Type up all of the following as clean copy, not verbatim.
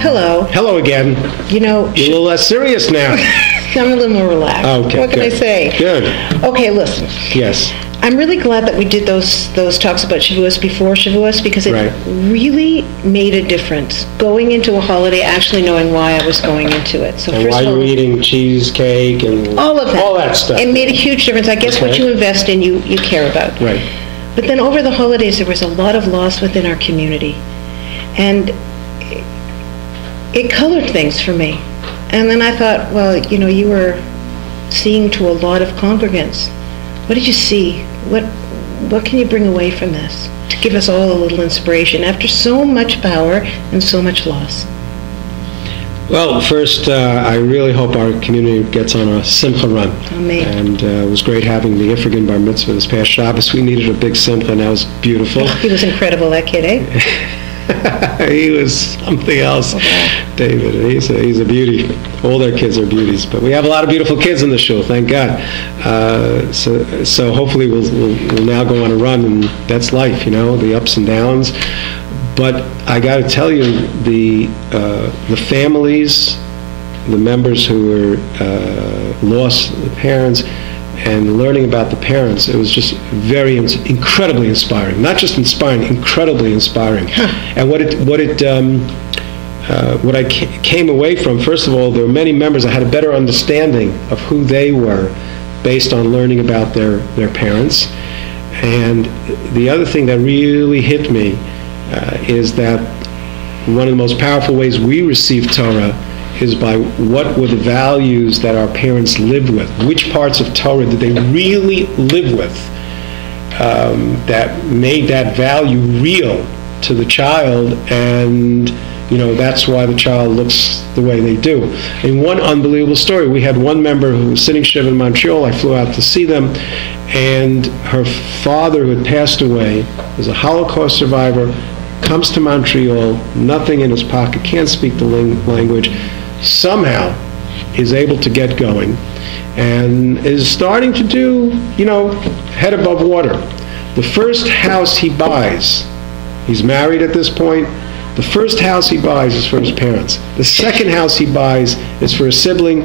Hello. Hello again. You know, You're a little less serious now. I'm a little more relaxed. Okay. What can I say? Good. Okay, listen. Yes. I'm really glad that we did those talks about Shavuos before Shavuos, because it really made a difference. Going into a holiday, actually knowing why I was going into it. So and first why of all, you're eating cheesecake and all of that. All that stuff. It made a huge difference. I guess what you invest in, you care about. Right. But then over the holidays, there was a lot of loss within our community. And it colored things for me. And then I thought, well, you know, you were seeing to a lot of congregants. What did you see? What can you bring away from this to give us all a little inspiration after so much power and so much loss? Well, first, I really hope our community gets on a simcha run. Amen. And it was great having the Ifrigan Bar Mitzvah this past Shabbos. We needed a big simcha, and that was beautiful. He was incredible, that kid, eh? He was something else, David. He's a beauty. All their kids are beauties, but we have a lot of beautiful kids in the shul, thank God. So hopefully we'll now go on a run, and that's life, you know, the ups and downs. But I got to tell you, the families, the members who were lost the parents, and learning about the parents, it was just incredibly inspiring. Not just inspiring, incredibly inspiring. And what I came away from, first of all, there were many members. I had a better understanding of who they were based on learning about their parents. And the other thing that really hit me is that one of the most powerful ways we receive Torah is by what were the values that our parents lived with. Which parts of Torah did they really live with that made that value real to the child, and you know, that's why the child looks the way they do. In one unbelievable story, we had one member who was sitting Shiva in Montreal. I flew out to see them, and her father, who had passed away, was a Holocaust survivor, comes to Montreal, nothing in his pocket, can't speak the language, somehow is able to get going and is starting to do, you know, head above water. The first house he buys, he's married at this point, the first house he buys is for his parents. The second house he buys is for a sibling,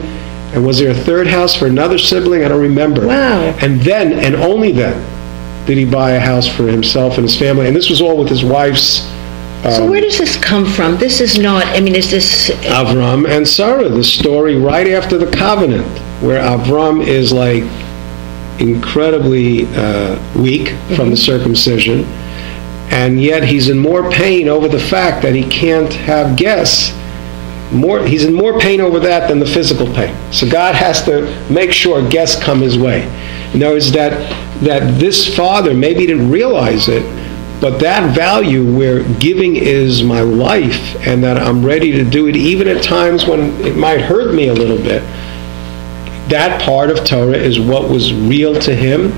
and was there a third house for another sibling? I don't remember. Wow. And then, and only then, did he buy a house for himself and his family, and this was all with his wife's so where does this come from? This is not, I mean, is this... Avram and Sarah, the story right after the covenant, where Avram is like incredibly weak from the circumcision, and yet he's in more pain over the fact that he can't have guests. He's in more pain over that than the physical pain. So God has to make sure guests come his way. In other words, that this father, maybe he didn't realize it, but that value where giving is my life and that I'm ready to do it even at times when it might hurt me a little bit, that part of Torah is what was real to him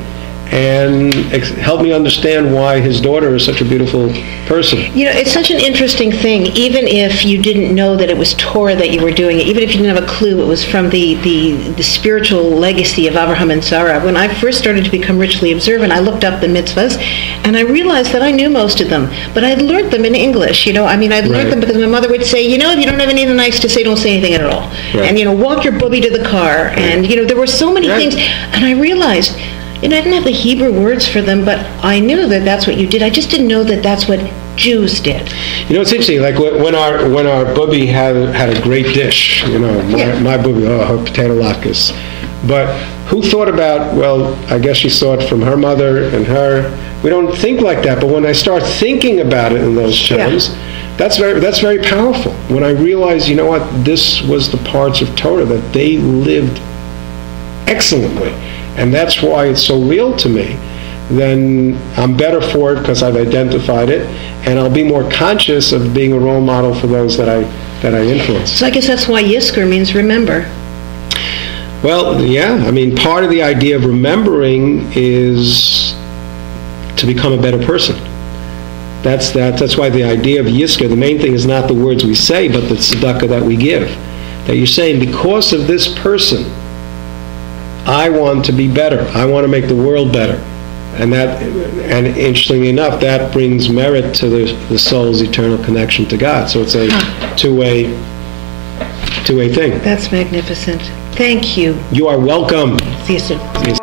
and helped me understand why his daughter is such a beautiful person. You know, it's such an interesting thing, even if you didn't know that it was Torah that you were doing it, even if you didn't have a clue it was from the spiritual legacy of Abraham and Sarah. When I first started to become ritually observant, I looked up the mitzvahs, and I realized that I knew most of them, but I'd learned them in English, you know. I mean, I'd learned them because my mother would say, you know, if you don't have anything nice to say, don't say anything at all. And, you know, walk your booby to the car. And, you know, there were so many things, and I realized, you know, I didn't have the Hebrew words for them, but I knew that that's what you did. I just didn't know that that's what Jews did. You know, it's interesting. Like when our bubby had a great dish, you know, my bubby, her potato latkes. But who thought about? Well, I guess she saw it from her mother and her. We don't think like that. But when I start thinking about it in those terms, that's very powerful. When I realize, you know what, this was the parts of Torah that they lived excellently. And that's why it's so real to me. Then I'm better for it because I've identified it, and I'll be more conscious of being a role model for those that I influence. So I guess that's why Yizkor means remember. Well, yeah. I mean, part of the idea of remembering is to become a better person. That's why the idea of Yizkor, the main thing is not the words we say, but the tzedakah that we give. That you're saying, because of this person, I want to be better. I want to make the world better. and interestingly enough, that brings merit to the soul's eternal connection to God. So it's a two-way thing. That's magnificent. Thank you. You are welcome. See you soon. See you soon.